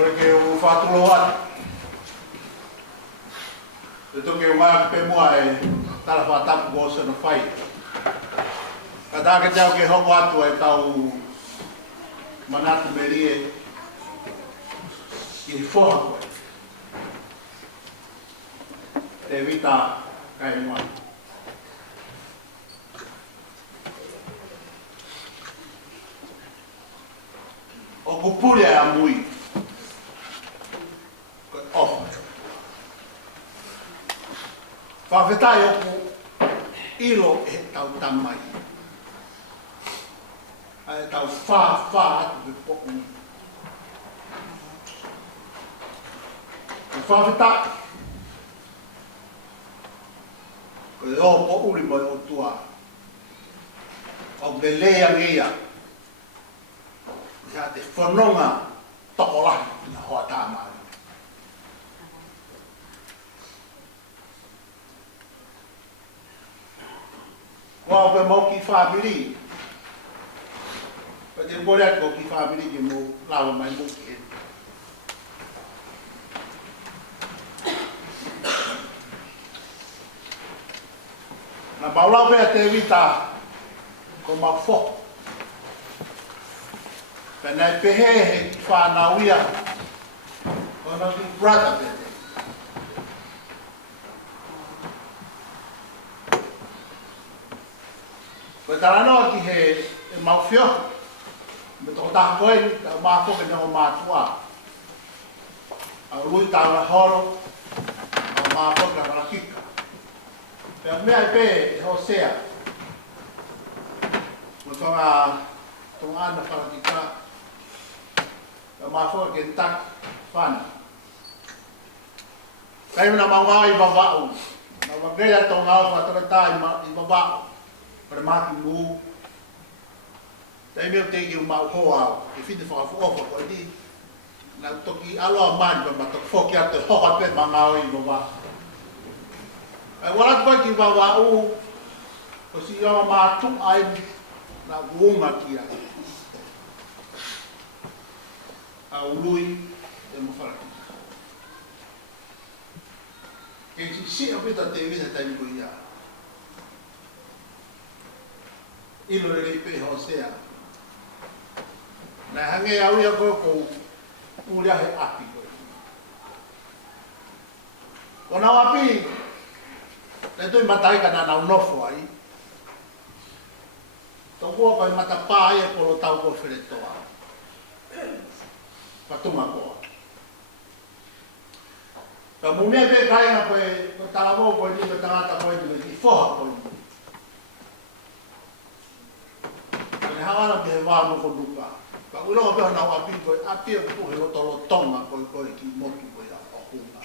Porque o fatulo atu. Eu toque o mai pe moa e tala fatapu gosa no fai. Kada ka tau ke hongo atu e tau manatu merie ki foha koe. Te vita kai moa. O kupule a mui. Ofa. Whawhetai oku ilo e tau tamai. Ai tau wha atu me poku. Whawhetai. Ko e o po uri mo o tua. O me lea ngia. Ia te whanonga tokolahi na hoa tāmari. Wao pe mau ki whamiri. Pa te mbore atu ki whamiri ki mo lawa mai mo ki heni. Na paulau pea te vita ko mau whoko. Penai pehe he ki whanauia ko na ki brother pete. Ko tala noa ki he mau whio. Me toko taha koe ni, tau maa whoke ni o mātua. Au rui tau na horo, au maa whoke na karakika. Pea mea i pe e Hosea. Mo tonga ana karakika. Tau maa whoke ke ntak whana. Kai mana maunga i babau. Na wabrea tau ngau whatarata i babau. Para maki mu. Tai meu te ki o mau hoa. E fite whakafuofa koe ni. Na toki aloa mani pa matok whoki atu hoka pe mangao i babau. Ai warat koe ki babau. Ko si iawa mātu ai na uunga ki ai. A urui e mawharaki. Kei si apita te vita taimi koe ia. Ilo re pe Hosea. Na hange au ia ko uria he api ko. Ona api le toi matai kana na nofo ai. To ko ko mata pa ai ko lo tau ko feretoa. Patuma ko. Ta mo me pe kai na ko talavo ko ni ko tangata ko ni fo ko. Ne hawana ke wa no ko duka. Ka ulo pe na wa pi ko api ko he lo tonga ko ki motu ko ya okuna.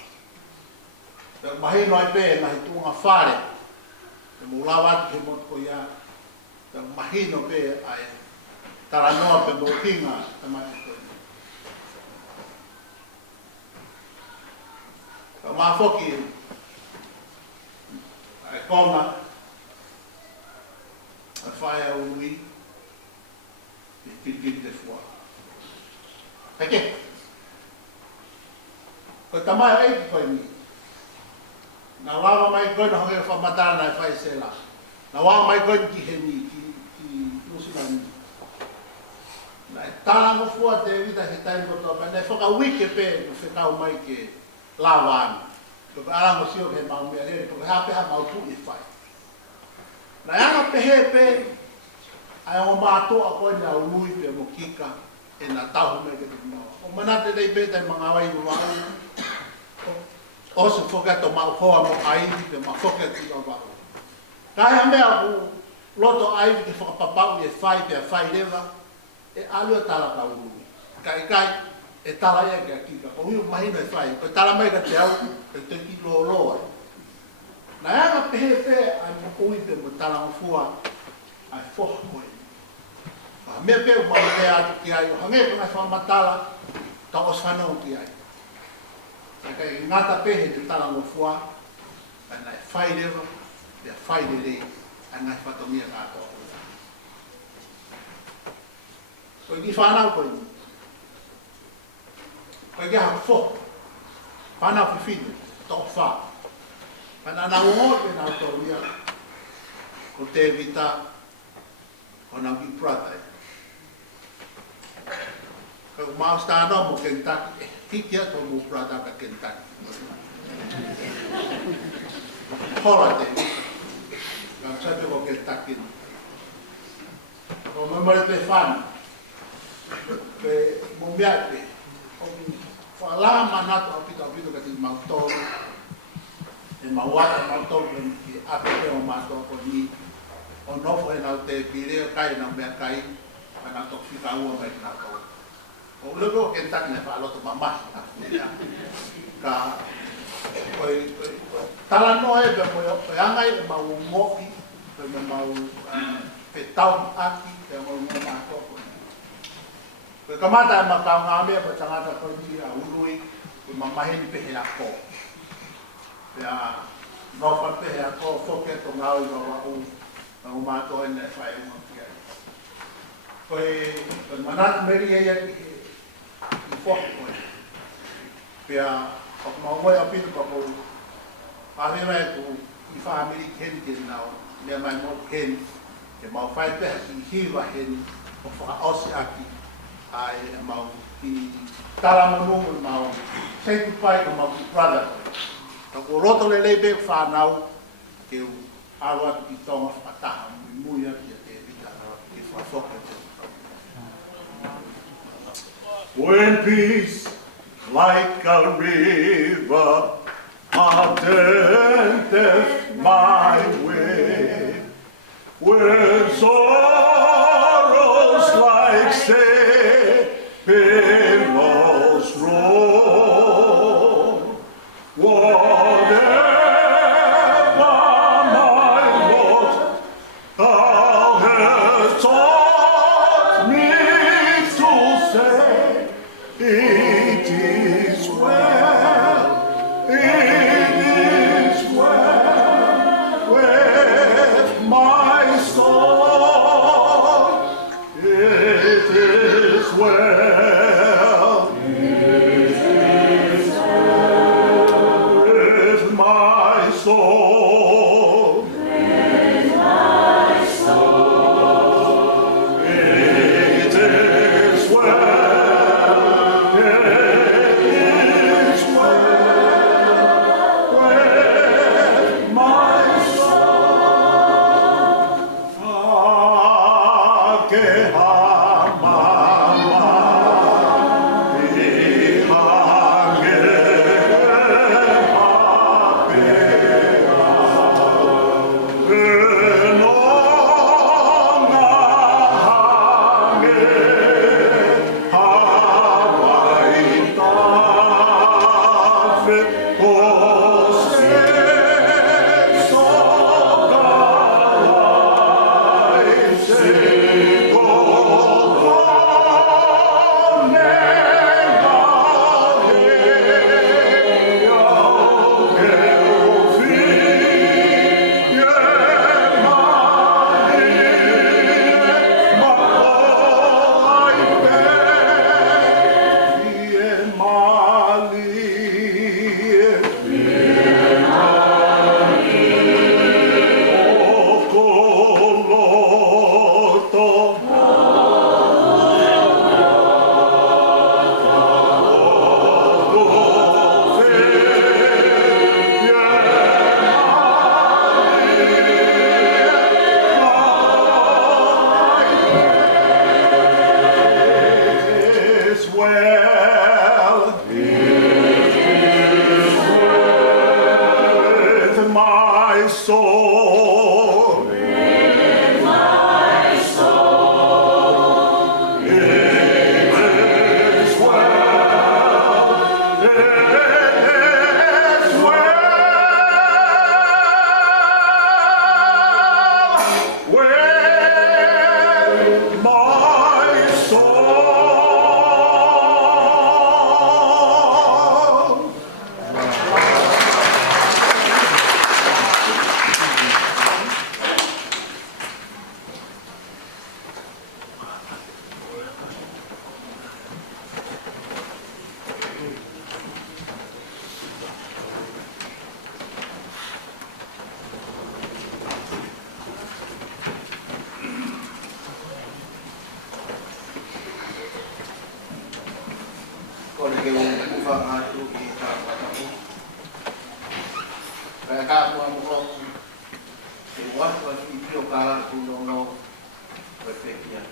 Pe mahi no ai pe na tu nga fare. Te mo lawa ke motu ko ya. Te mahi no pe ai tara no pe mo kinga te mai ko. Ka ma foki ai kona a fire ui pipip de foi. Aqui. Ko tamai ai ko ni. Na lava mai ko no he fa matar na fai sela. Na wa mai ko ki he ni ki musina. Na tala mo fo te vida que tá em boto, mas na foca wiki pe no fetau mai ke lava. Ko ala mo sio ke mau me ale ko ha pe ha mau tu i fai. Na ya pe he pe ai o mato a koe na ului pe mo kika e na tahu me ke tino. O manate dei pe tai mga wai mo wau. O se foka to mau hoa mo ai pe ma foka ti o wau. Kai ame a ku loto ai ke foka papau e fai pe a fai leva e alu tala ka ului. Kai e tala e ke kika. O hiu mahina e fai. Ko tala mai ka te au e te ki lo loa. Na anga pe he pe ai mo ui pe mo tala mo fua ai foha koe. Me pe o mai le atu ki ai o hange ko na whamatala ka os whanau ki ai. Kai ngata pe he te tala mo fua ana e whai lewa pe a whai le ana e whatomia kato. Ko i ki whanau koe ni. Ko Koe ke hau fo. Pana whiwhine, tō whā. Pana nā ngō e nā tōria. Ko te vita, ko nā ki pratai. Ko maus tāna mo Kentucky, hiki ato mo prata ka Kentucky. Holiday. Ka sabi ko Kentucky. Ko mamare pe whāna. Pe mumiate. Whalama manato apito ka ti mautoro. E mauata mautoro ki apete o mato ko ni. O nofo e nau te pireo kai na mea kai. Ka nā tok whika ua mai nā kau. O lego Kentucky ne whaaloto mamahi na. Ka tala no e pe angai e mau ngoki. Pe mau petau aki. Pe mau ngomato. Koe kamata e makau ngā mea pa tangata koe a urui koe mamaheni pehe a ko. Pea nopa pehe a ko whoke to ngau i wawa u na umato e ne whae unga pia. Koe manat meri e ia ki whoke koe. Pea whaka maumoe a pinu ka kou pāwhera e ku i whaamiri keni ke nao mea mai mo keni ke mau whae peha ki hiwa heni o whaka aki. Ai mau ki tala monu mau say goodbye to mau brother. Ko roto le lebe whanau ke u aroa ki tonga whakataha muia ki a te vita ke whasoka te. When peace like a river attendeth my way, when sorrows like billows roll, whatever my lot thou hast taught me to say, it is well with my soul, it is well. Soul, praise my soul. It is well, it is well with my soul. Oh, ke o fa atu ki ta ta ko ka mo mo e wa ko ki pio ka ku no no perfectia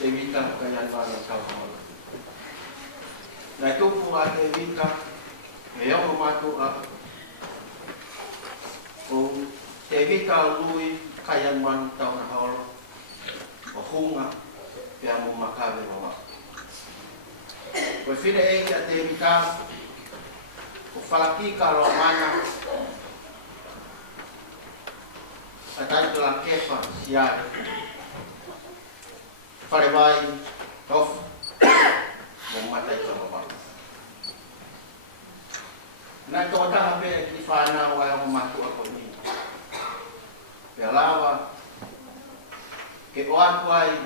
te vita ka ya va na ka mo na tu pu a te vita e o ma tu a o te vita lui ka ya man ta na hol o hunga pe a mo makabe no ko fine e ka te vita o falaki ka ro mana atai la kefa sia fare vai of mo matai ka ba na to ta pe ki fa na wa mo matu ko ni pe lava ke o atuai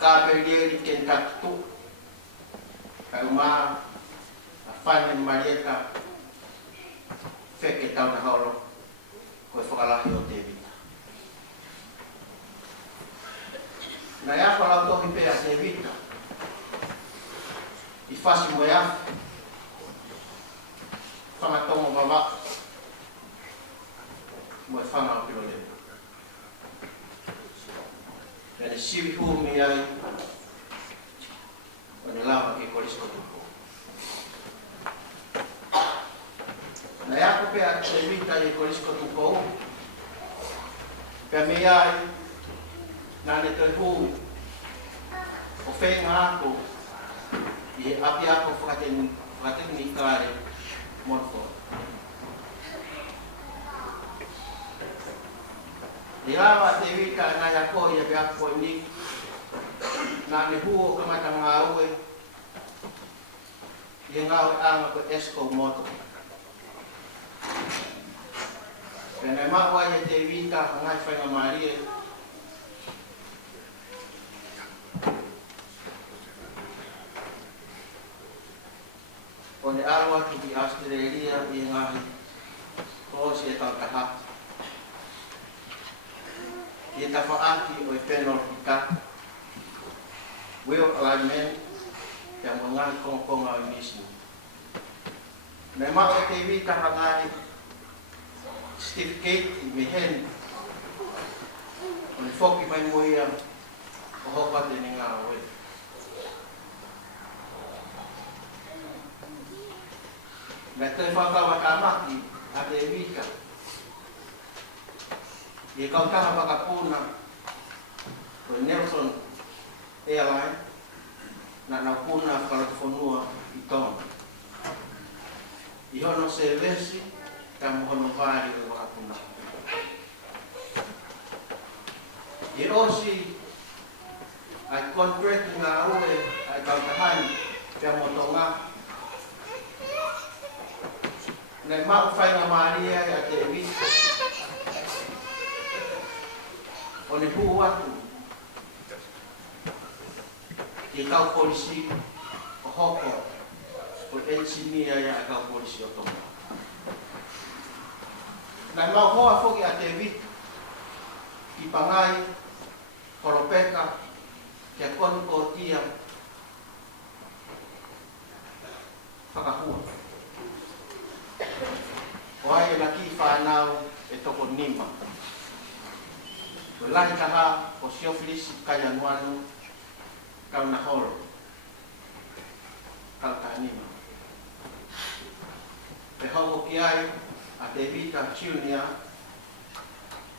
ka pe ye ki ta tu ka ma afanya marieta feke tau na holo ko whakalahi o te vita. Na ea whalau tohi pēa te vita i whasi mo ea whangatongo wawa mo e whanga o piro leo. Pene siwi humi ai o ne lawa ke korisko tuko. Na ea ko pēa te vita i korisko tuko pēa me ai nā ne te hui o whenga ako i api ako whakateni kāre monfo. I rawa te vita nā ia ko i api ako ni nā ne hu o kamata ngā ue i ngā ue anga ko esko moto. Pena mawa ia te vita ngai whainga marie o ne aroa ki ki Australia i ngahi o si e tau taha i e tawhaaki o e whenor ki ka will alignment kia mo ngai kongonga o misi ne mawa te vita hangai certificate i me hen o ne whoki mai moia o hopa te ni ngā oe. Na te whakawa ka maki a te vika i e kautaha whakapuna o Nelson Airline na nau puna whakarafonua i tonu. I hono se vesi ka mohono vāri o wakapuna. I osi ai contract ngā ue ai kautahani kia motonga. Nei mau whainga Maria a te vita. O ne hu atu. Ki kau polisi o hoko o ensinia ia a kau polisi o tonga. Nai mau hoa whoki a te vita ki pangai, koropeka, kia koni ko tia, whakahua. O ai e laki whanau e toko nima. O lahi taha o siofilisi kaianuanu kau na horo, kau ka nima. Te hoko ki ai a te vita Junior,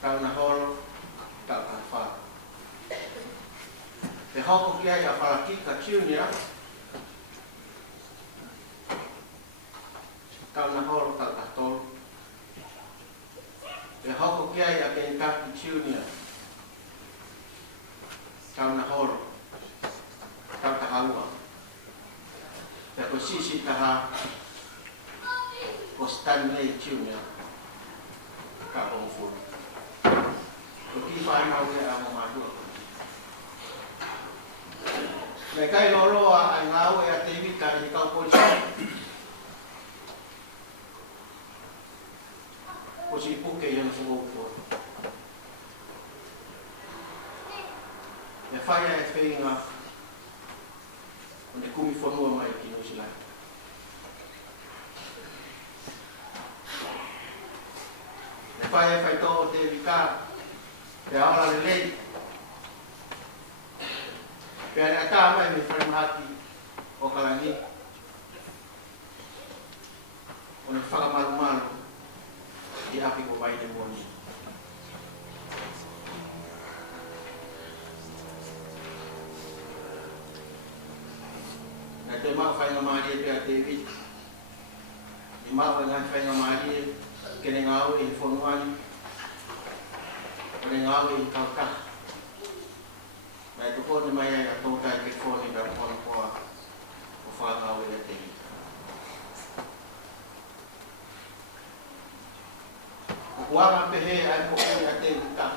kau na horo, kau ka wha. Te hoko ki ai a Whalakika Junior, kau na horo, kau ka tolu. Te hoko ki ai a Kentucky Junior, kau na horo, kau ka haua. Te ko sisi taha o Stanley Junior, ka hongfuru. Ko ki whanau e a mo matua. Me kai loloa ai ngā ue a te vita i kau polisi. O si puke i ana whakaupo. E whaia e whainga o ne kumi whanua mai ki New Zealand. Ne whai tō o te wika, te aora le lei. Pea ne ata mai me whare mahati o Kalangi. O ne whakamaru i api ko vai te moni. Nā te mau whainga maari e pēr David. I mau e ngai whainga maari e kene ngāu e whonuani. O ne ngāu e kautaka. Nā te kone mai ai a tōtai ke whoni ra pona poa o whāngau e te hita. O kuanga pehe ai pokoni a te hita,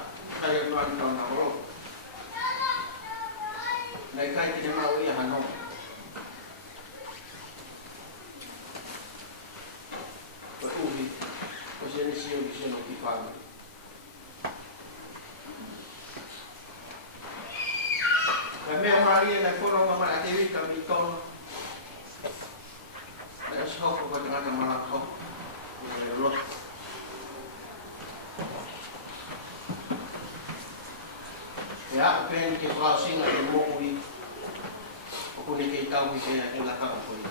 kai e nuani tau nā horo. Nei kai ki te mau i a hanong. Uhi, o se ne sio ki seno ki whāngu. Ka mea maari e nei whoronga mana te wika mi tono. Nei o se hoko ka te ngana mana hoko. I nei roto. E a pēni ke whāsinga e moku i. O kuni ke i tau ki se e la kaka pui.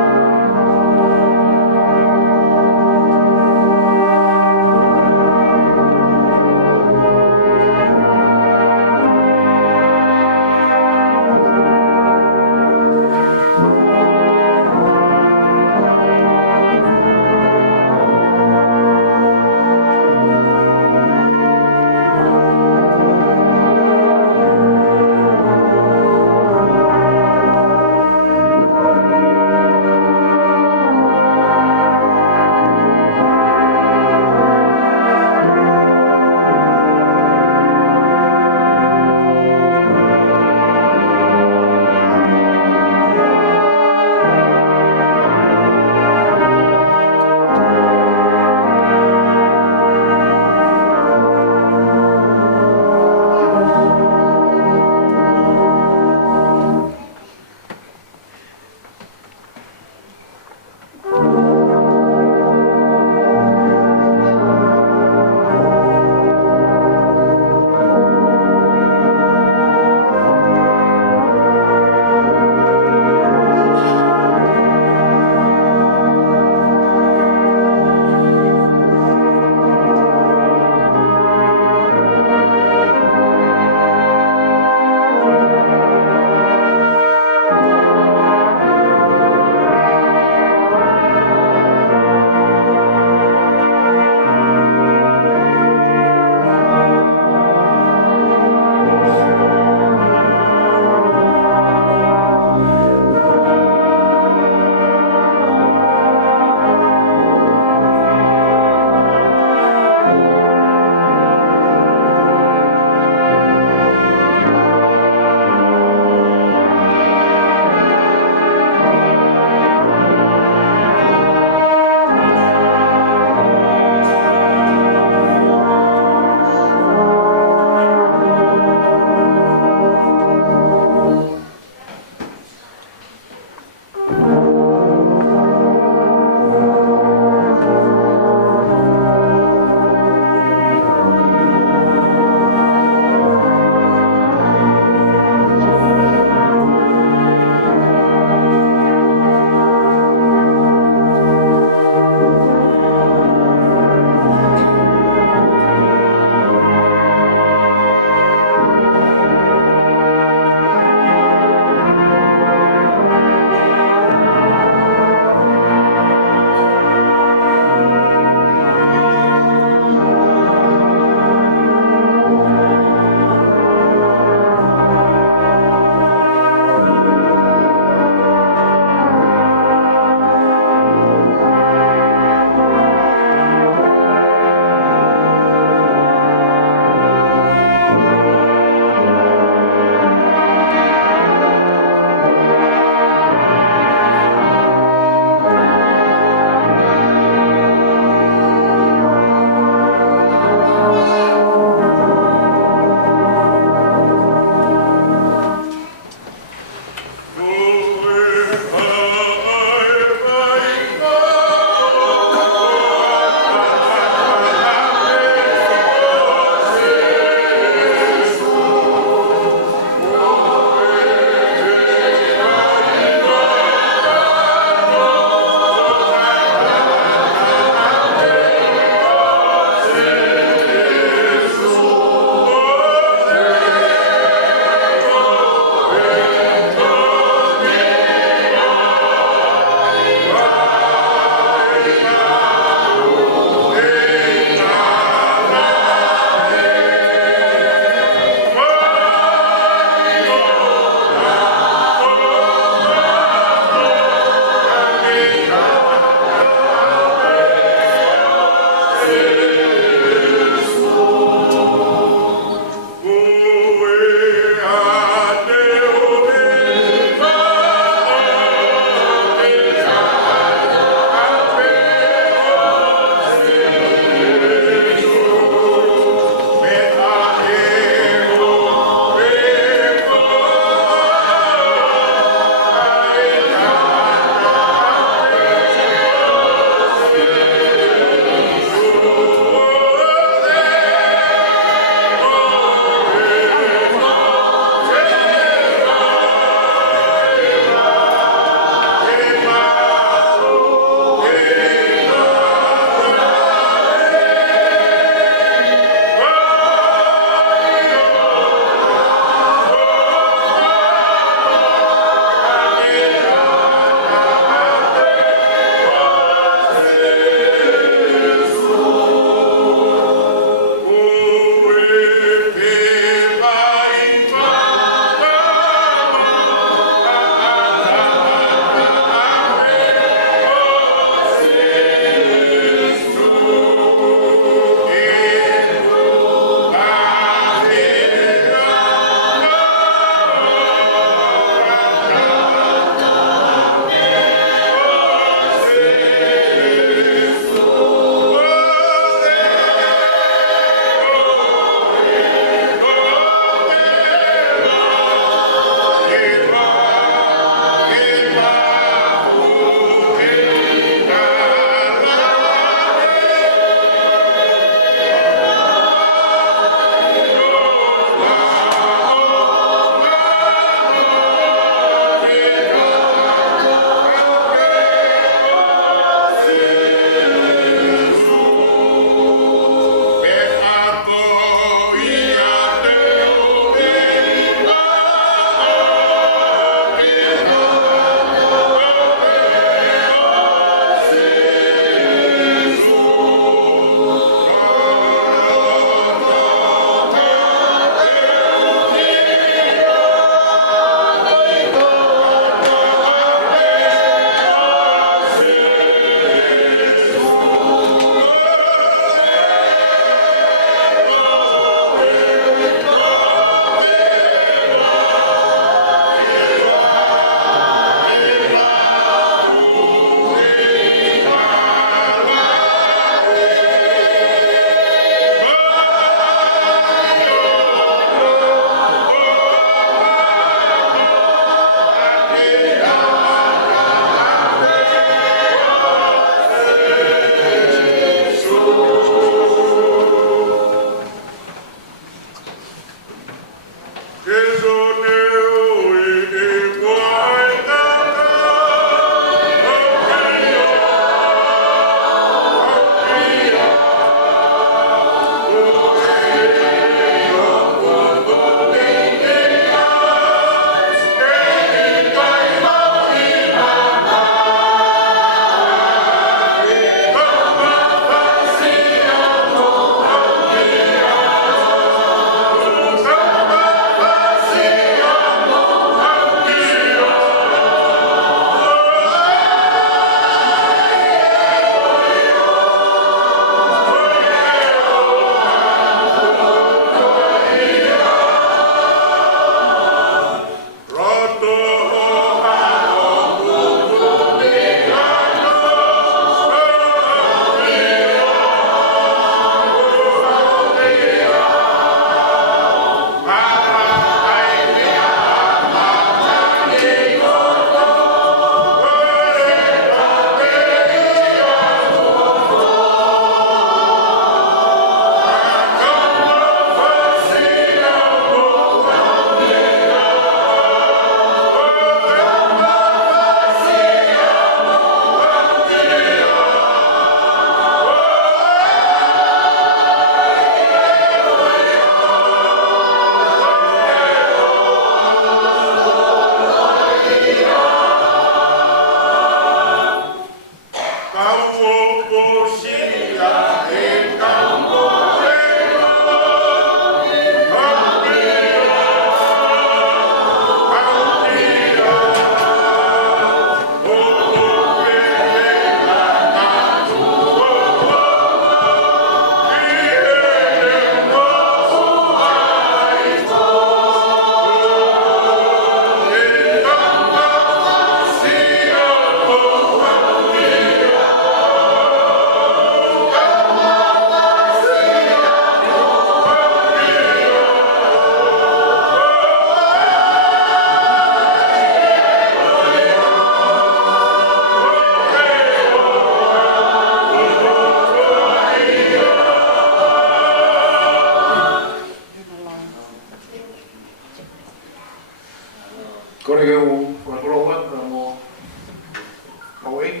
kawai.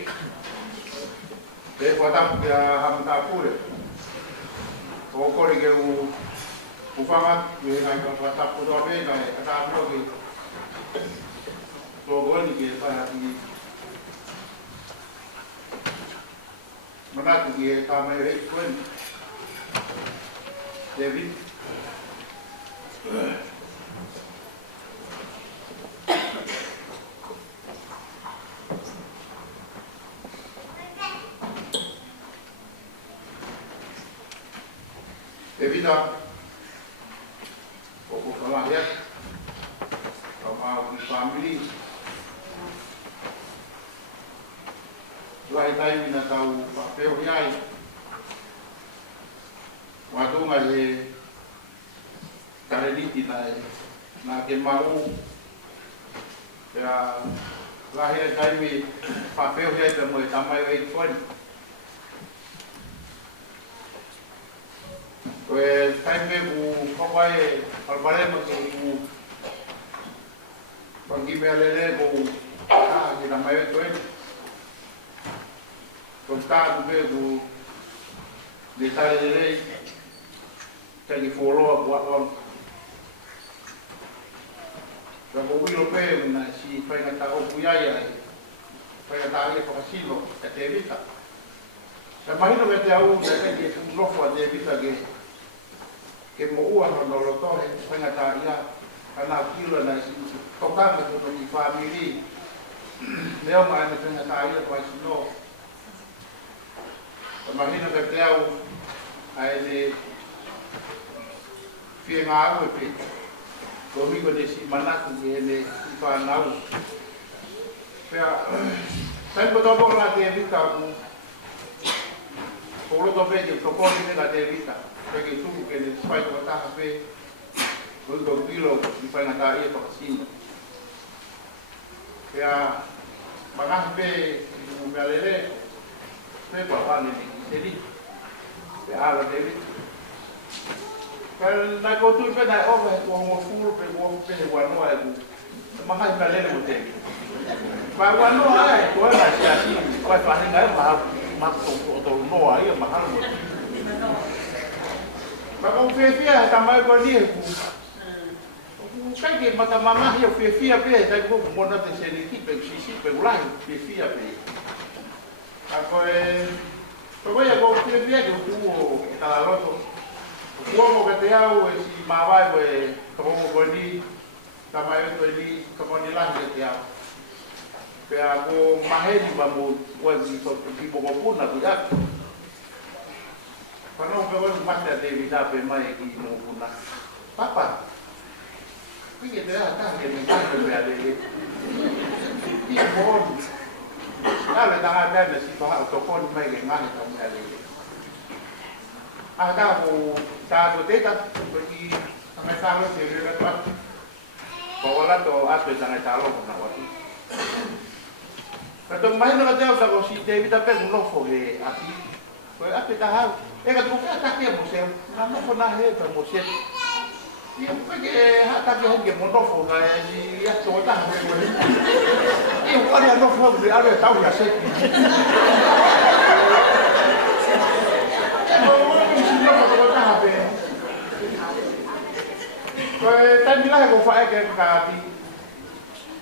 Te patang dia hamta pure. Kau ni kau ufangat ni ngai kau patang pure ni ngai kata apa ni? Kau ni kau patang mana tu dia kami rekon David David dah pokok kalah ya kau family Lai tai mina tau papel iai. Waktu ngai kareliti nai na ke mau ya lahir tai mi papel iai te mo tamai wei fon. We tai me bu kopai albare mo ke bu bagi melele bu di tamai wei fon. Contato vedo l'Italia di lei che gli follow what dopo qui lo penna si fai una taropuia fai una taria facilo e te vita se immagino che te ha un che un loffo de vita che mo ua non lo tore fai una taria kana kilo na si toccare con i famigli leo mai fai una taria poi si no Imagino que te hago a ele fiel a agua y conmigo de si manaco que ele fa nau. Pero sempre dopo la vita por lo dopo que tocó ni la vita porque tu que le fai con ta fe con do kilo di fai na taria to cima. Pero magas pe un galere pe papà ne Jadi, ya David. Kalau nak kau tu pun nak orang full, orang wano aku. Makan balik le hotel. Pak wano ay, kau nak siasi, kau paling ay mahal tong no ay mahal. Pak kau fefia tambah kau ni aku. Kai ke mata mama yo fefia pe, saya kau mau nak sedikit sisi pe ulai fefia pe. Aku Pero voy a cumplir bien que tuvo cada loto. Como que te hago si mamá pues como boni, tamayo boni, como ni la gente hago. Pero ako maheli vamos pues tipo popuna cuidado. Cuando veo un más de vida pe mai y no puna. Papa. Oye, te da tan que me encanta de y bon. Kalau tangan ada si toh tokon mai ke ngah tong ada. Ada ko ta do data pergi sampai salo se re pat. Bawa to ato sangat salo ko na wati. Pero mai no teo sa ko si David ta pe no fo le api. Ko api ta ha. Ka tu ka ta ke museo. Na no ko na he ta museo. Ia porque hata que honge monofo ga ni ya to ta ho ko. Ia ko ya no fo de ave ta ya se. Ko ta ni la ko fa ke ka ti.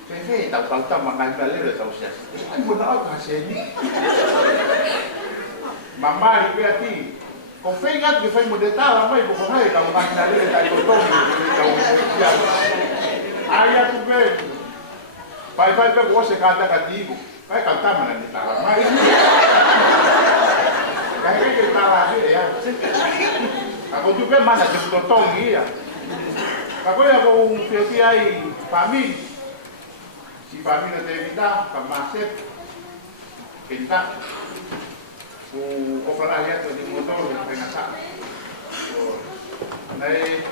Ke ta ta makan bale le ta usia. Ai mo na ka se ni. Mama ri pe ati. Kau ingat que fai modetala mai ko hai ka makina le ta ko to ni aya tu be pai pe ko se kata katibu pai kanta mana ni tala mai kai ke tala ya ako tu be mana ke to to ni ya ako ya ko un fiati ai family si family de vida ka maset pinta o para ya to di motor de penasa nai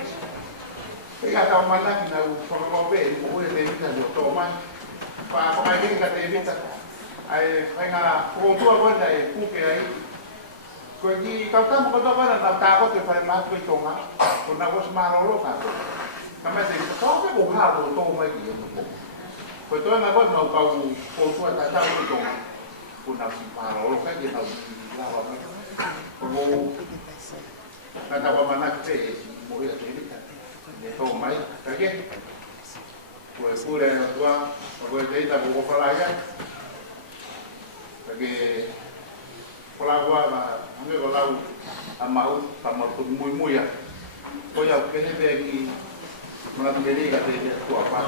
pega ta mana na o for be o de vida do toma pa ko ai que de vida ai venga ko tu agora dai ku ke ai ko di ka ta mo to para na ta ko te fa ma ko to ma ko na was ma lo ka kama se to ke bo ha lo to ma ki ko to na ko ma ka ko tu ta ta ko to kuna marolo ka ke na la wa ko kana wa mana ke mo ya te ni ne to mai ka ke ko pure no tua ko te ta ko fala ya que por agua ame ko lau amau tama tu muy ya ko ya que ne be ki mana meri ka te tu apa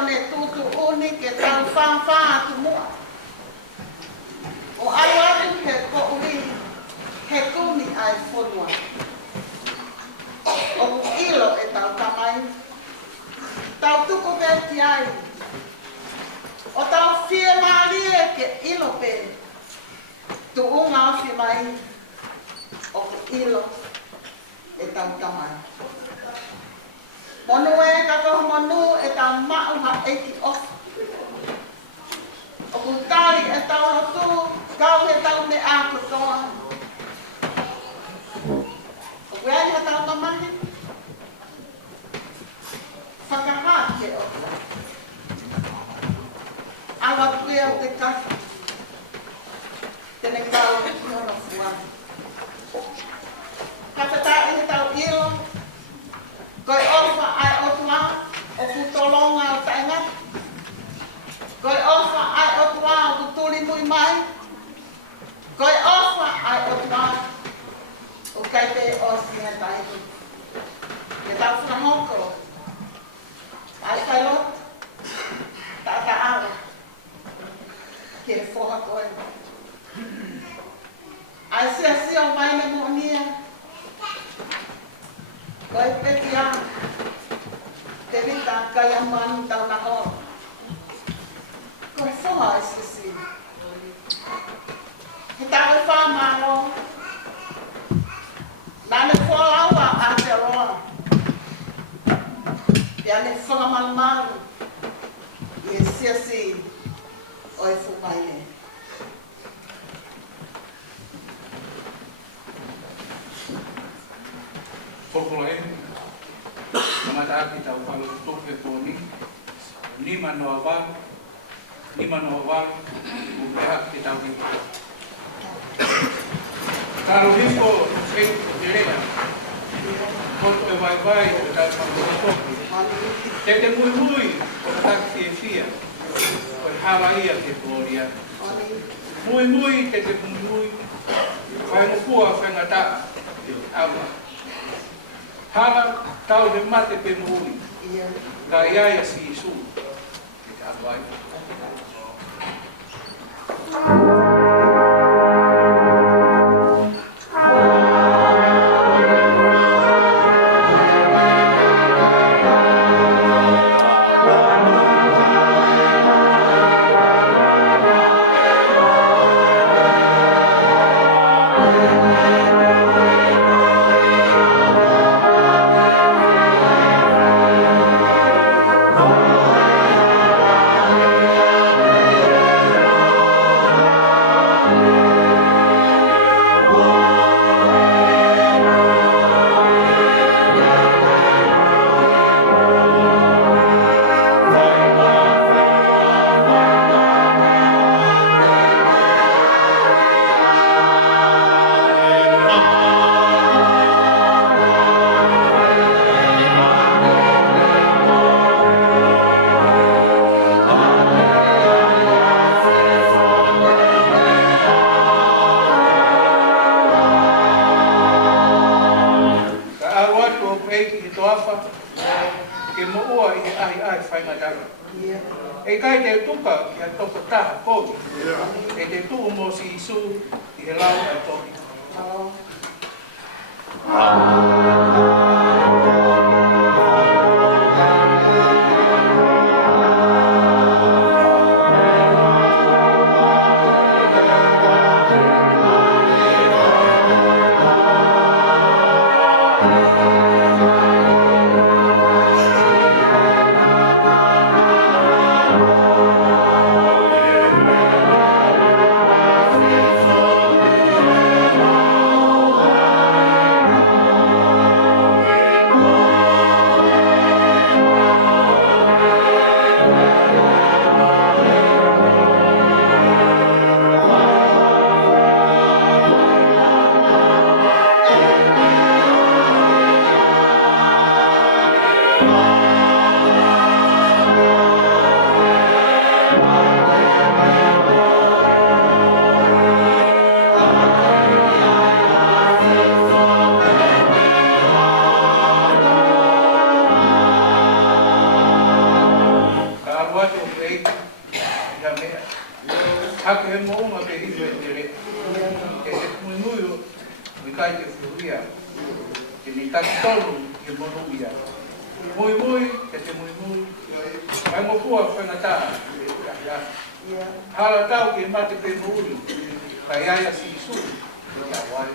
ne tutu uni ke tau whawha atu mua. O alu he ko uri he kumi ai whonua. O ilo e tau tamai. Tau tuku veti ai. O tau fie marie ke ilo pe. Tu unga o fi mai. O ilo e tau tamai. Monu e kakoha monu e tau mau ha eiki ofu. O kutari e tau rotu, kau he tau me a kutoa. O kuai ha tau mamahi. Whakaha ke oku. Awa pui au te kahi. Tene kau e kiona fuani. Kapeta e he tau ilo. Koe ofa ai otua, o futolonga o tainga. Koe ofa ai otua, o kutuli mui mai. Koe ofa ai otua, o kaipe o singa taitu. Ke tau whanahoko. Ai whailo, tata awa. Ke re whoha koe. Ai sia o mai me monia. Koe peti a, te rita kai a manu tau na hoa. Koe whoha e sisi. He tau e whamaro. Nane whoa aua a te aroa. Pea ne whangamaru. I e sisi o e whumaine. Pokolo e, kamata aki tau palo toke poni, ni manoa waru, upeha ki tau ni. Taro hipo e terea, koto e vai o tau palo toke. Te mui, o taki e fia, o e Hawaii ke poria. Mui, te mui, whai mokua whangata, awa. Hana tau de mate pe mui. Ka iaia si isu. Ki te hawai. E kai te tuka ki a toko taha kōki. E te tuu mo si isu i he lau ai toki. hake he mounga ke iwe tere. E te muimuio, i kai te whiuria. Te ni taki tolu i monuia. Muimui, ke te muimui. Mai mo pua whangatā. Hala tau ki mate pe muuri. Kai aia si isu. Ka wai.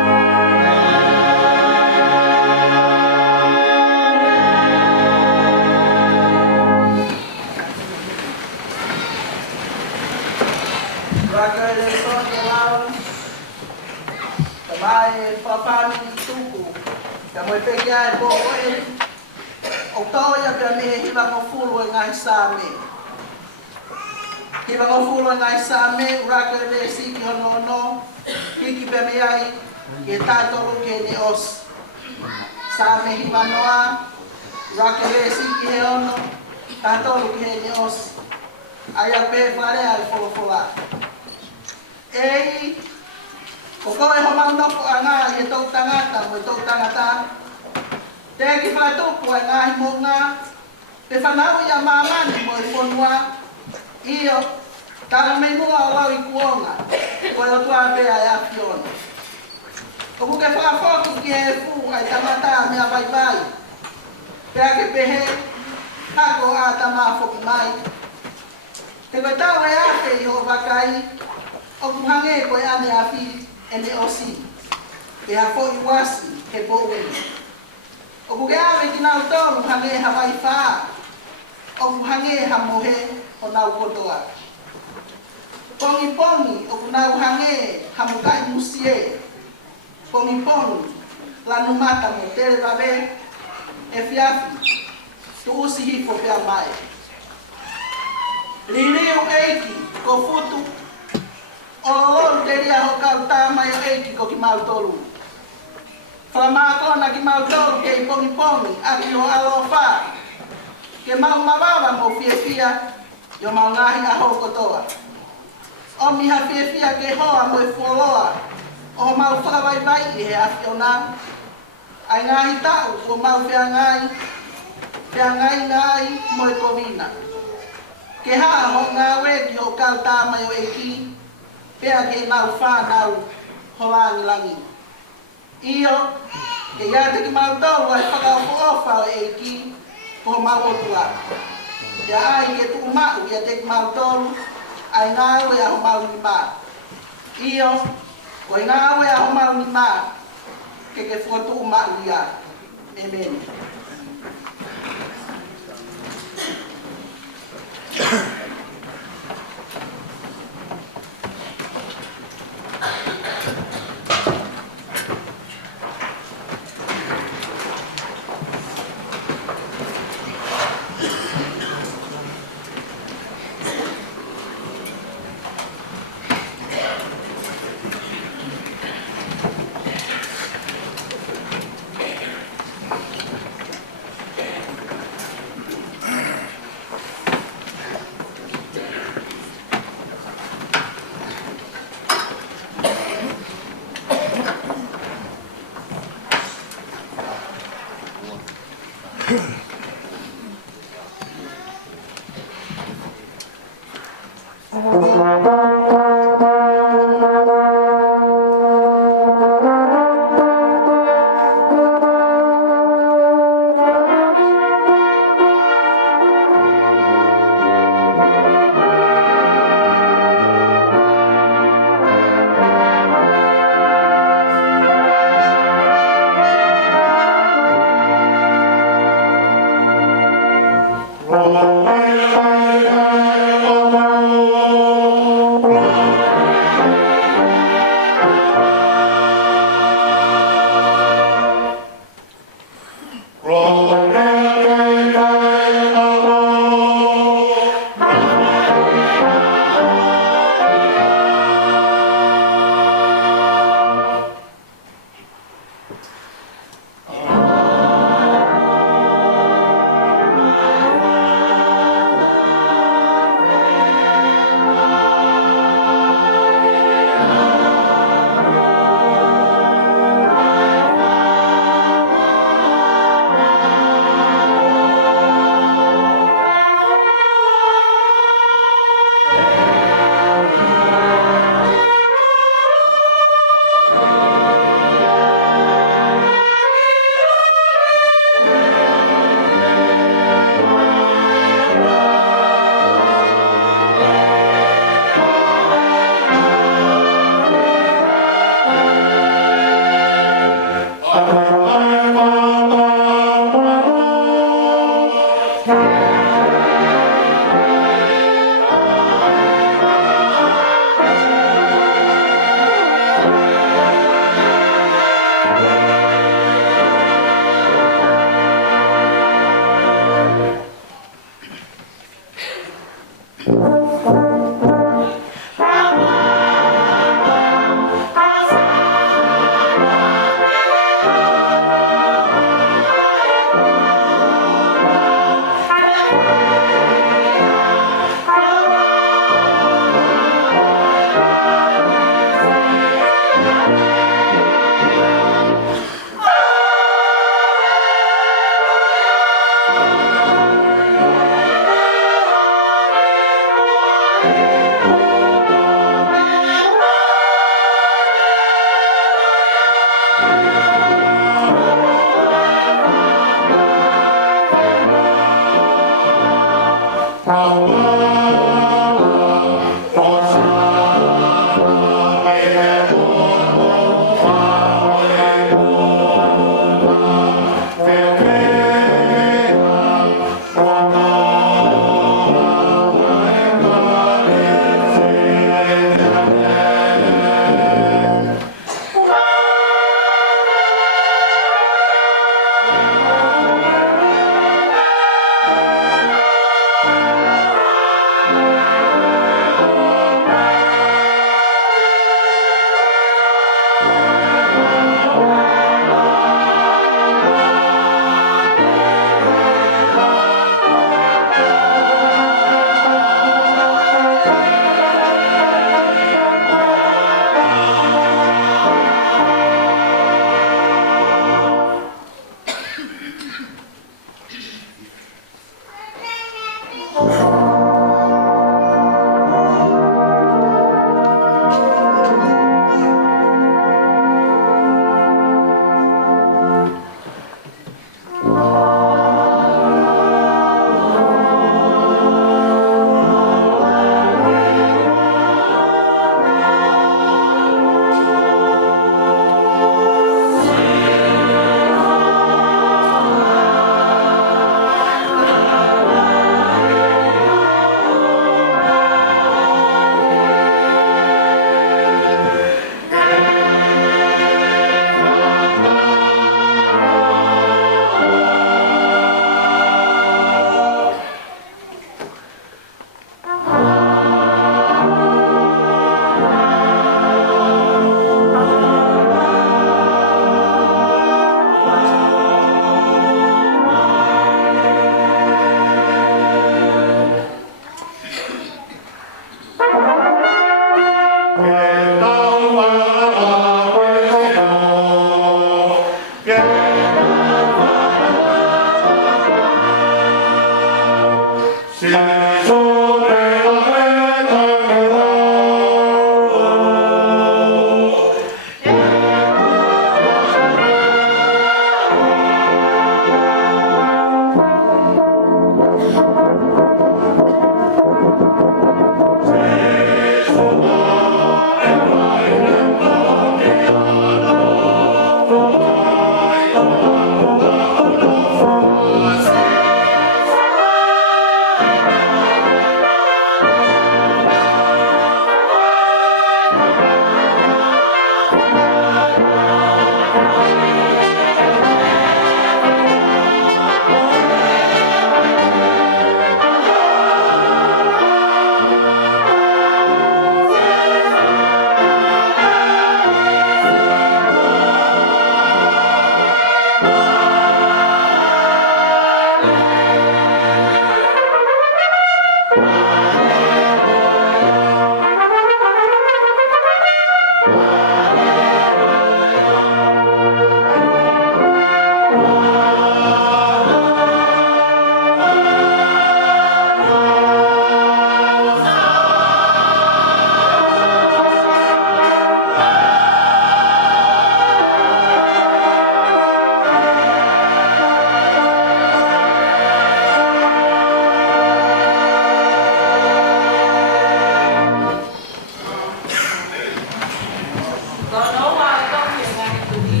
Kono wa to ki ngani tuli.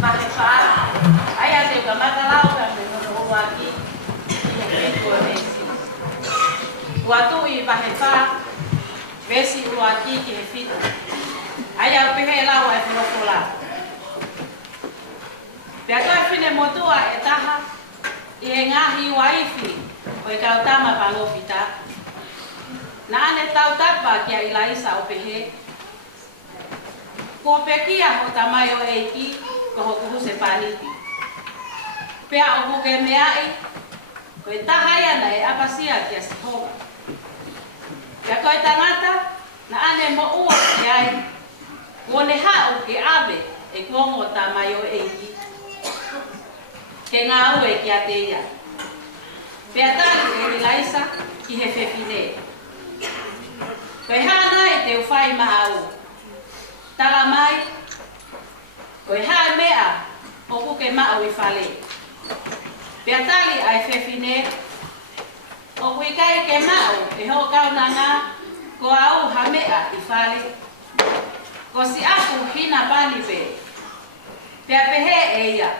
Mahepa. Aya te kamata lau ka no wa ki. Ye ko nesi. Watu I mahepa. Vesi wa ki ki fito. Aya pehe lau e no fola. Pia ka fine motua etaha. I ngahi waifi. O ka utama palofita. Na ane tau tapa kia ilaisa o pehe. Ko pekia ho tamayo eiki ko ho kuhu se paniti. Pea o kuke meai ko e tahaya na e apasia kia sihoga. Pea ko e tangata na ane mo ua kiai ko ne hao ke abe e kuongo tamayo eiki. Ke ngā ue kia teia. Pea tali e ilaisa ki he fefine. Koe hana e te uwhai mahau. Tala mai, koe hae mea o kuke mao I whale. Pea tali ai whewhine, o kui kai ke mao e ho kaunanga ko au ha mea I whale. Ko si aku hina pani pe. Pea pehe e ia.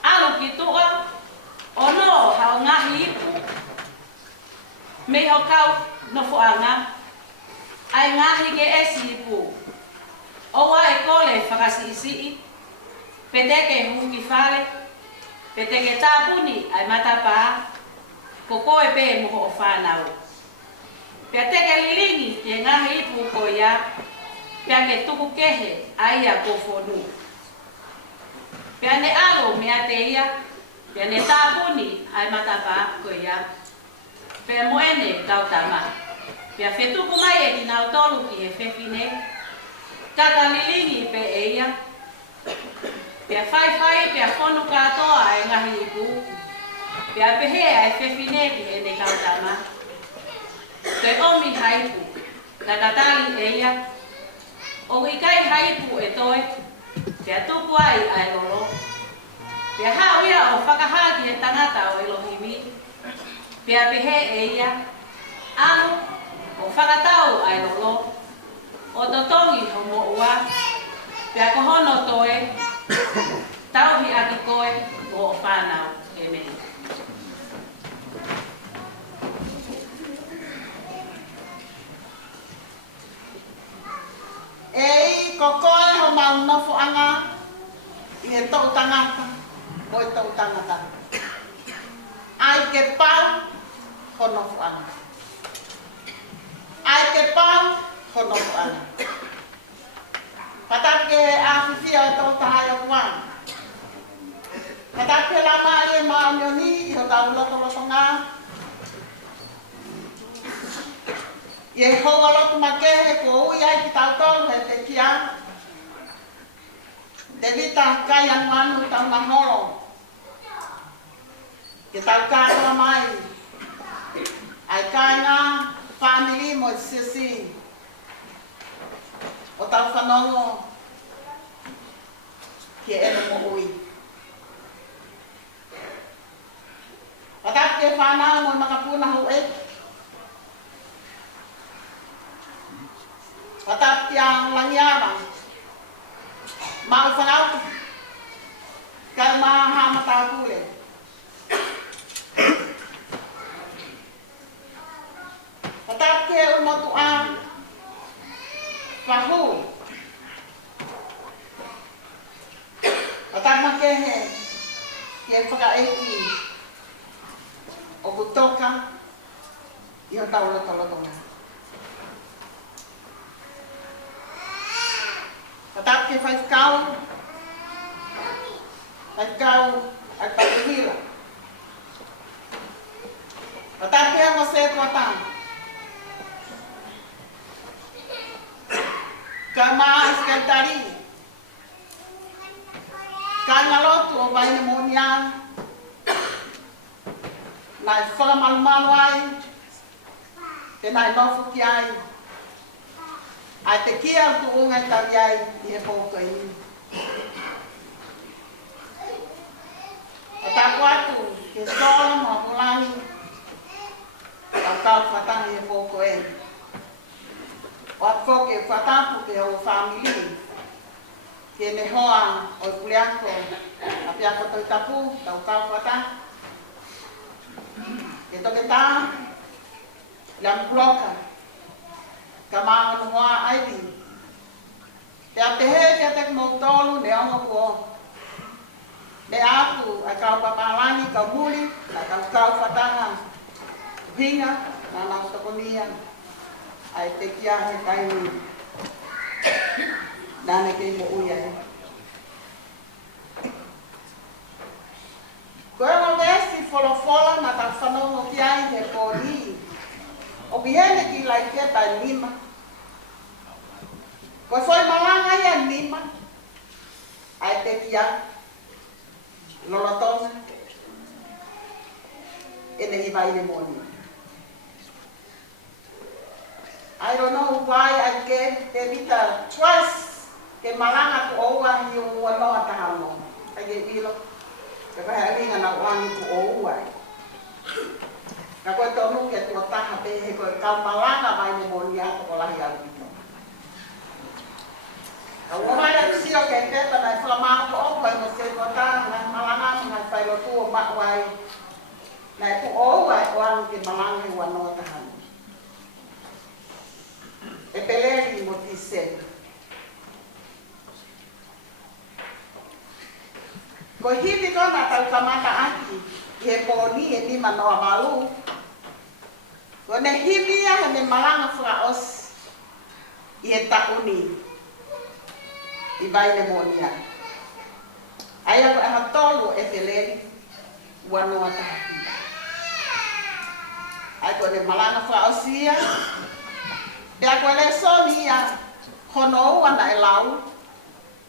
Alu ki tua, o no hao ngahi ipu. Me ho kau no fuanga. Ai ngahi ke esi ipu. O wa e kole whakasi isi. Peteke huki whale. Peteke tāpuni ai matapa. Ko koe pe moho o whanau. Pea teke lilingi ke ngahi ipu ko ia. Pea ke tuku kehe ai a ko whonu. Pea ne alo mea te ia. Pea ne tāpuni ai matapa ko ia. Pea moene tau tama. Pea whetuku mai e ki nau tolu ki he whewhine. Kaka lilingi pe e ia. Pea whai pea whonu katoa e ngahi ipu. Pea pehe ai whewhine ki he ne kau tama. Te omi haipu. Kaka tali e ia. O ikai haipu e toi. Pea tuku ai ai lolo. Pea hao ia o whakahaki he tangata o Elohimi. Pea pehe e ia. Anu o whakatau ai lolo. O totongi ho mo ua. Pea kohono toe. Tauhi aki koe o whanau. Amen. Ei ko koe ho mau nofu anga. I he tau tangata. O e tau tangata. Ai ke pau ho nofu anga. Ai ke pau ho nofu anga. Patake awhiwhia o tau tahai o kuang. Patake la maare maa mioni I ho tau loto loto ngā. Ie hoga loto makehe ko ui ai ki tau tolu he te kia. Te vita kai anu anu tau na holo. Ke tau kātoa mai. Ai kai ngā family mo sisi. O tau whanongo. Ke eno mo ui. Patake whanau mo makapuna ho e. Patake ang langyara. Mau whanau. Kai maha matakule. Patake umotu ang Pahu. Patama kehe. Ke whakaeki. O kutoka. I ho tau loto-lotonga. Patake whaikau. Whaikau ai pakihira. Patake ang o se tuatang. Ka maas ka tari. Ka ngalotu o vai ni moniang. Nai whakamalu ai. Te nai nofu ki ai. Ai te kia tu unga tari ai I he pōka I. A tāku atu ke sola mo apulahi. A tau whatangi he pōka e. o foke fatapu ke o family ke ne hoa o puliako a piako to tapu tau kau fata ke toke ta lam bloka kama no hoa aidi te atehe ke tek mo tolu ne ongo ko ne aku a kau papalani kau muli a kau fatanga hinga na na tokonia ai te kia he kai ni nane ke mo uia koe no vesi folo na ta whanongo ki ai he pōni o bihene ki lai ke tai lima koe foi malanga ia lima ai te kia lolotona ene i vai le moni. I don't know why I gave Evita twice ke malanga ku oua hi o mua noa tahano. I gave ilo. Ke pahe ringa na wangi ku oua. Ka koe tonu ke tua taha pe he koe kau malanga vai ne moni ato ko lahi alu ito. Ka ua mai atu sio ke pepa na i whalamau ko oua i mo se ko taha na malanga na i whailo tu o makwai. Na i ku oua i wangi ke malanga hi ua noa tahano. E peleri mo ti sena. Ko hivi kona tau kamata aki, he pōni e lima noa malu. Ko ne hivi ia he me malanga whakaos i he tauni i baile monia. Ai ako aha tolu e peleri ua noa tahaki. Ai ko ne malanga whakaos ia, pea koe le soni ia hono ana e lau.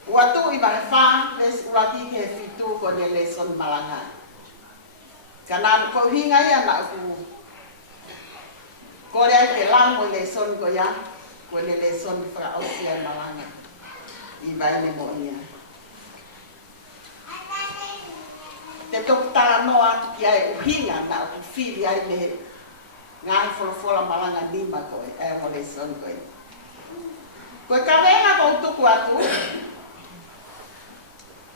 Ua tu i mahe wha, les uraki ke fitu ko ne le soni malanga. Kana ko hinga ia na ku. Ko rea ke lango le soni ko ia, ko ne le soni whaka ausia malanga. I baile mo ia. Te toku tā no atu ki ai uhinga na ku whiri ai me ngai fola malanga lima koe, e mo le son koe. Koe ka venga kou tuku atu.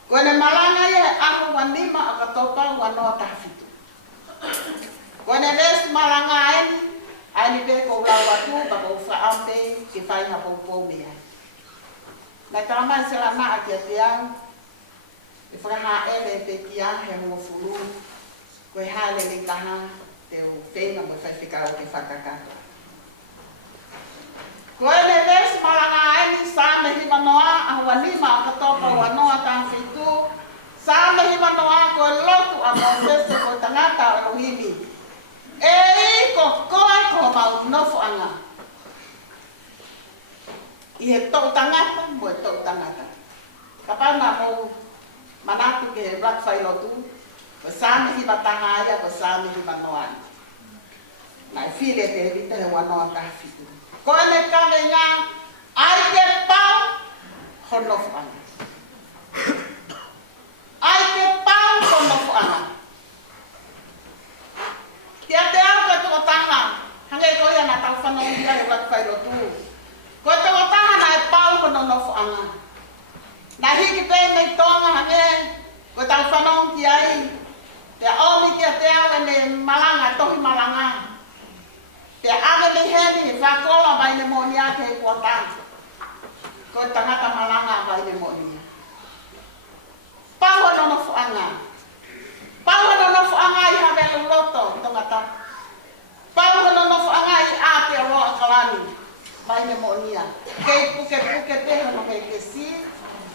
Koe ne malanga ia aho wa lima a katopa wa noa tafitu. Koe ne vesu malanga aini pe kou lau atu, pa kou whaampe ke whainga pou pou mea. Na tamai se la naa ki a te au, e whakaha ele pe ki a he mo furu, koe hale le taha, te o whenga mo whaiwhikau ke whakakata. Koe ne vesu malanga aini sāme hiwa noa ahua lima a katopa ua noa tāwhitu. Sāme hiwa noa koe lotu a mo sese koe tangata o himi. E i ko koe ko mau nofo anga. I he tau tangata mo e tau tangata. Kapana mo manatu ke he rak whailotu. Ko sāme hiwa tahaya ko sāme hiwa noa. Nai while te rita he wanoa tāwhitu. Ko ene kare ngā, ai ke pau, honofu ana. Ai ke pau, honofu ana. Tia te au koe toko taha, hange ko ia na tau whanau ia he wak whairotu. Koe toko taha na e pau, honofu ana. Na hiki pe mei tonga hange, koe tau whanau ki ai. Te omi kia te au ene malanga, tohi malanga. Te ave le heni e whakola mai ne moni ake e kua tātu. Koe tangata malanga mai ne moni. Paua nono fuanga. Paua nono fuanga i hawe loto tongata. Paua nono fuanga i ate o roa kalani mai ne moni. Kei puke peho no he kesi.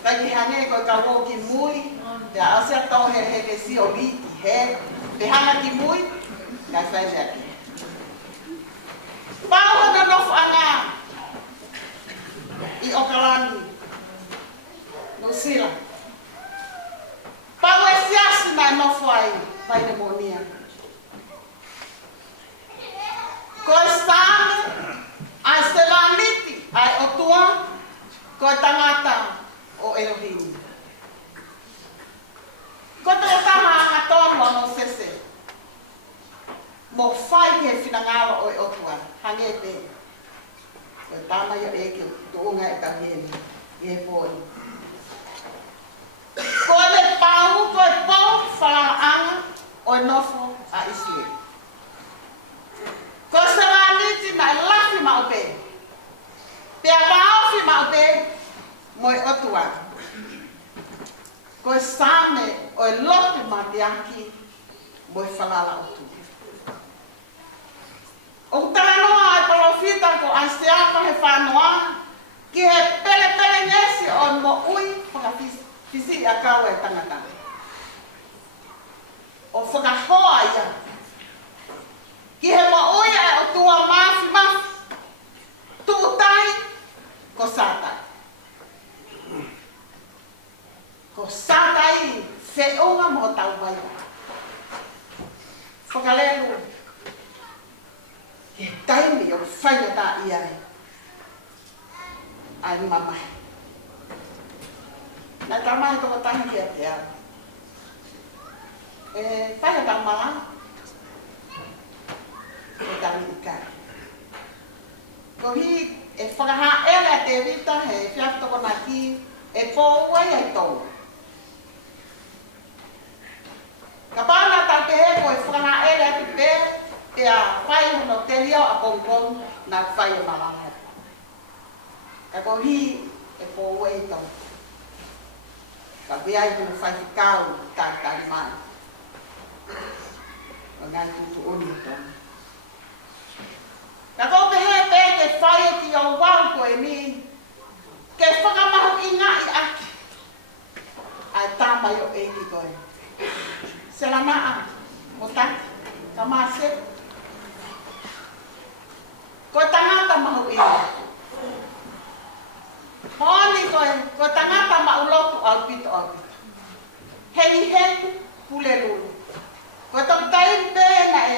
Kai ki hange koe ka roki mui. Te asea tau he kesi o liti he. Te hanga ki mui. Kai whaile aki. Paua na nofu anga i Okalani, Nusila. Paua e siasi na nofu ai, pai ne monia. Koe sāme, ai selaniti, ai otua, koe tangata o Elohim. Koe te taha anga tonu ano sese. Mo whai he whinangalo o e otua, hange te. Koe tama ia e ke tuunga e tamieni. I he pōi. Koe le pāu, koe pōu whalaanga o e nofo a Israel. Koe se rāniti na e lafi mao pē. Pea pāofi mao pē, mo e otua. Koe sāme o e lotu matiaki, mo e whalala otu. O taranoa ai palofita ko Asiama he whanoa, ki he pele ngesi o mo ui whakafisi a kaua e tangata. O whakahoa ia. Ki he mo ui ai o tua mafi, tuutai ko sātai. Ko sātai whiunga mo tau mai. Whakalelu. Ke taimi o whaia tā iai. Ai mamai. Nā tā mai toko tangi kia te au. Whaia tā maa. Ko tangi i kai. Ko hi e whakaha ere te vita he whiaf toko nā ki e pōua i ai tau. Ka pāna tā te he ko e whakaha ere ati pē te a whai hono te rio a kongkong nā whai o malanga. Ka ko hi e pōua i tau. Ka whiai hono whai ki kāu tā tari mai. O ngā tutu uni tau. Ka ko he pē ke whai ki o wau ko e ni ke whakamahu i ngā i aki. Ai tāmai o e ki koe. Selamaa, mo tati, ka māse. Ko tangata mahu i. Honi koe, ko tangata mauloku au pito au pito. Hei pule lulu. Ko tok tai pe na e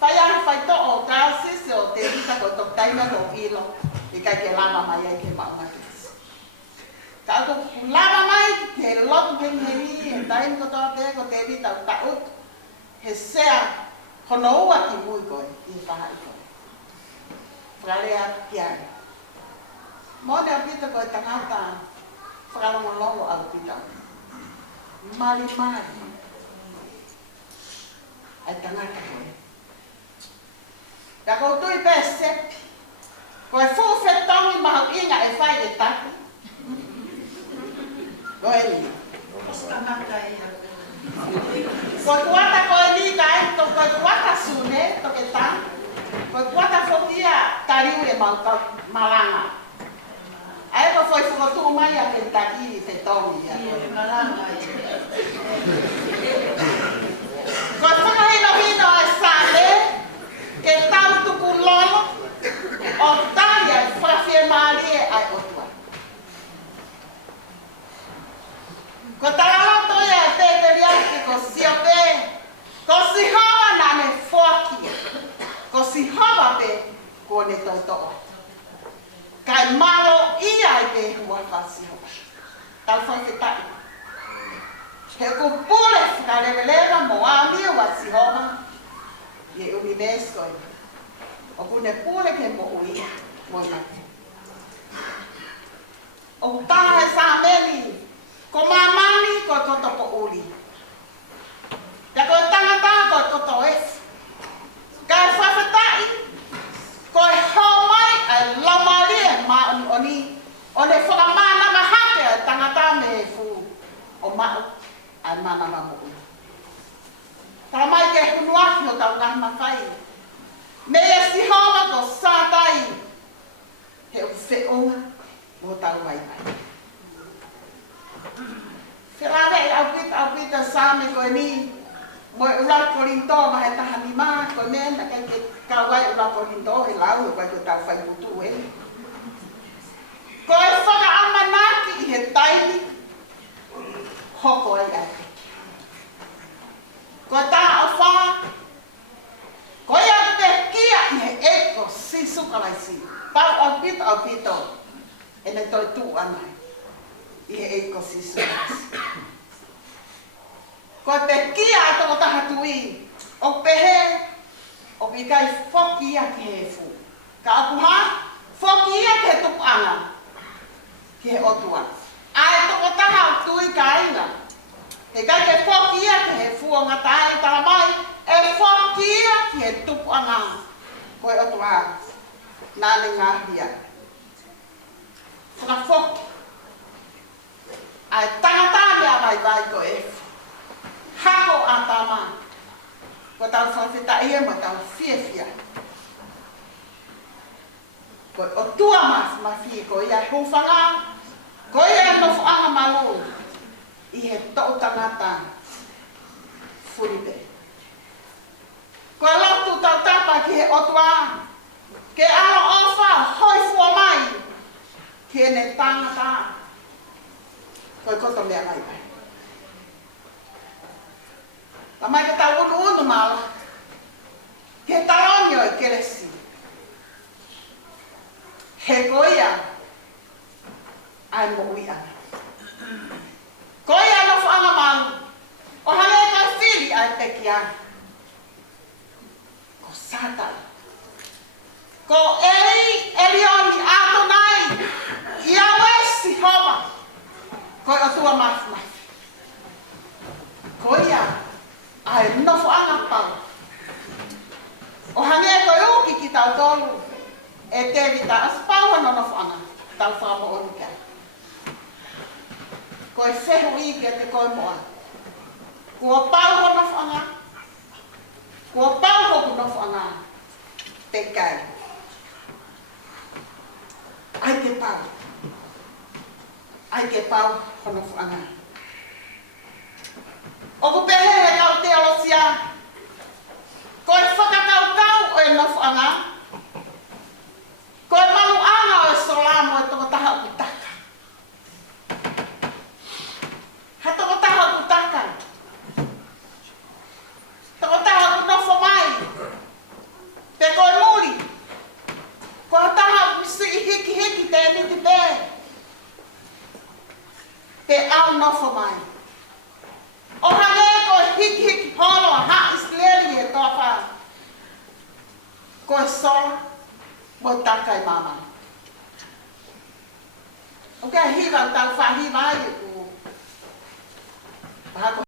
whaiara whaito o kāsisi o te rita ko tok tai me o ilo. I kai ke lama mai ai ke maumaki. Ka ko lama mai te lotu hengeri, he taim ko toa te ko te rita o taut. He sea hono ua ki mui koe, i whahai koe. Whakarea ki ai. Mone a pita koe tangata, whakalongolongo au pita. Mari. Ai tangata koe. Ka ko tui pē sepi. Koe fuwhetongi mahu inga e whai e taki. Koe ni. Koe kuata koe ni kai, koe kuata sune, toke tang. Koe kuata whokia tariu e malanga. Ai ko foi whakatu mai a ke taki te tongi. Koe whakahino e sale, ke tau tuku lolo, o tari ai whawhia maari e ai otua. Ko taraloto ia e pēteri ake ko siope, ko si hawa nane whakia, ko si hawa pe ko ne tautoa. Kai malo ia i pe hua whasi hoa. Tau whawhetai. He ko pule whakareweleva mo amia wa si hoa, ye univesko i. O kune pule ke mo ui, mo nati. O taha e sa meni, ko mamani ko toto po uli. Ya ko tangata ko toto es. Kai whawhetai, ko e homai ai lamari e maa oni. O ne whakamana mahake ai tangata me fu o mau ai mana mamu uli. Tā mai ke hunuaki o tau ngāma whai. Me e si homa ko sātai. He o whiunga o tau wai mai. Whirawe e au pita sāme koe ni. Mo e ura korinto ma he taha ni maa. Koe mea na kai ke kawai ura korinto he lau e koe ko tau whai mutu e. Koe whaka amanaki i he taimi. Hoko ai ai. Ko tā o whā, ko ia te kia i he eko si sukalaisi. Pau au pito, e ne toi tū anai, i he eko si sukalaisi. Ko te kia a toko taha tui, o pehe, o pikai whoki ia ki he fu. Ka akuha, Fokia ke tuanga. Ke otua. Ai to taha tui kaina. He kai ke fokia ke he fuanga tai talamai. E fokia ke tuanga. Koe otua. Nani ngahia. Whakafok. Ai tangata mea vai ko e. Hako atama. Ko tau whawhita ia mo tau fia. Ko o tua mawhi ko ia hufanga. Ko ia no whaanga malo. I he tau tangata. Furipe. Ko e lautu tau tapa ki he otua. Ke alo ofa hoi fua mai. Ke ne tangata. Ko e koto mea mai mai. La mai ke tau unu mala. Ke taonio e keresi. He koia. Ai mo uia. Koia no whaanga malu. O hale kai whiri ai pekia. Ko satai. Ko ei elioni ato nai. Ia wesi homa. Ko o tua mafu. Koia. Ai nofo anga pau. O hange koe uki ki tau tolu. E te vita as pau hano nofo anga. Tau whamo o nika. Koe whehu ike te koe moa. Kua pau ho nofo anga. Kua pau ho ku nofo anga. Te kai. Ai ke pau. Ai ke pau ho nofo anga. O ku pehe he kau te alosia. Koe whakakau o e nofu anga. Koe malu anga o e solamo e toko taha ku taka. Ha toko taha ku taka. Toko taha ku nofo mai. Te koe muri. Koe taha ku si hiki te niti be. Te au nofo mai. O hange ko hiki holo ha isleri e tofa. Ko so mo takai mama. Okay, hiva tau fa hiva